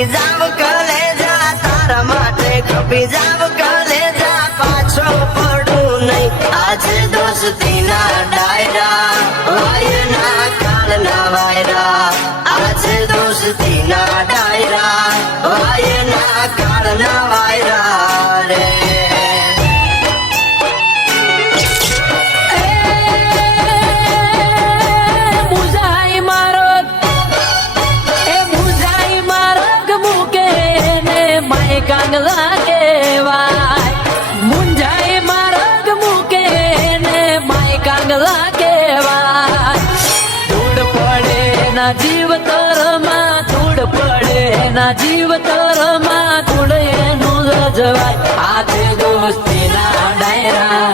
ખપી જાવ કલેજા તારા માટે ખપી જાવ કલેજા પાછો પડું નહીં આજે દોસ્તીના ડાયરા વાયના કાળના વાયરા આજે દોસ્તીના ડાયરા વાયના કાળના વાયરા રે કાંગલા કેવાય મુંજાઈ માર્ગ મૂકે ને માય કાંગલા કેવાય ધૂળ પડે ના જીવ તરમાં ધૂળ પડે ના જીવ તરમાં ધૂળ એનું રજવાય હાથે દોસ્તીના ડાયરા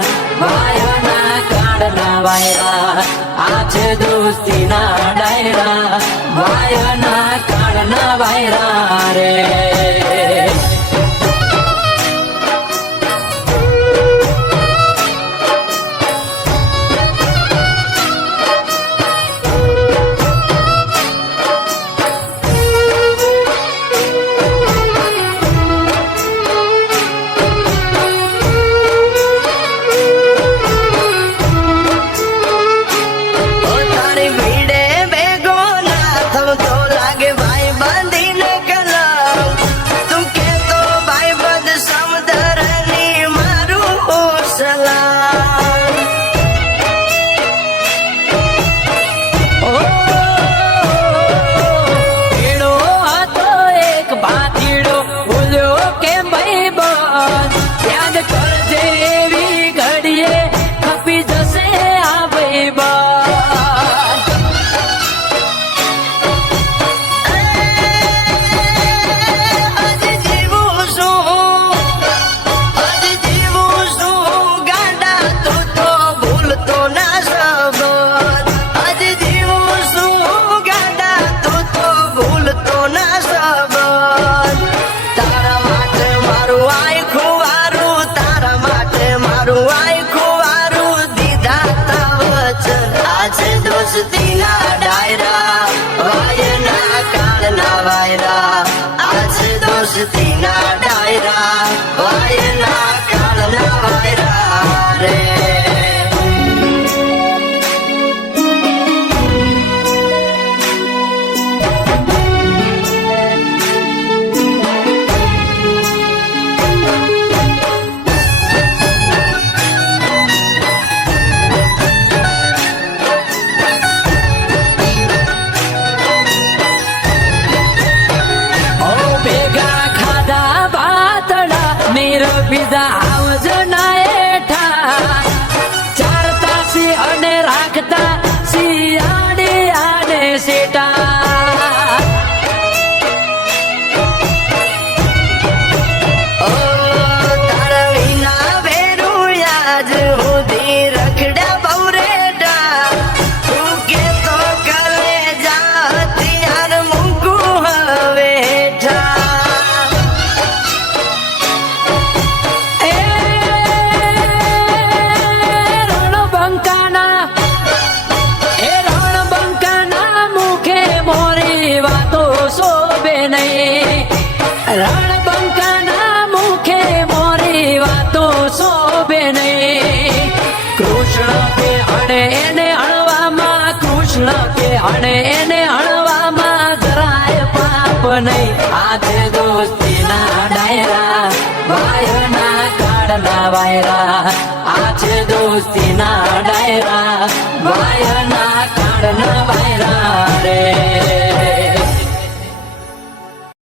વાયના કાળના વાયરા હાથે દોસ્તીના ડાયરા વાયના કાળના વાયરા રે દોસ્તીના ડાયરા વાયના કાળના વાયરા આજે દોસ્તીના ડાયરા વાયના કાળના વાયરા રે બીજા આવજના એઠા ચાર તાસી અને રાખતા શિયાળી આને સેટા તારા વિના વેરું યાદ સુધી રખડા બહુરેટા તું કે તો કલે જા યાર મૂકું હવે રણબંકાના મુખે મોરી વાતો શોભે નહીં કૃષ્ણ કે અણે એને અણવામાં કૃષ્ણ કે અણે એને અણવામાં જરાય પાપ નહીં હાથે દોસ્તીના ડાયરા વાયના કાળના વાયરા હાથે દોસ્તીના ડાયરા વાયના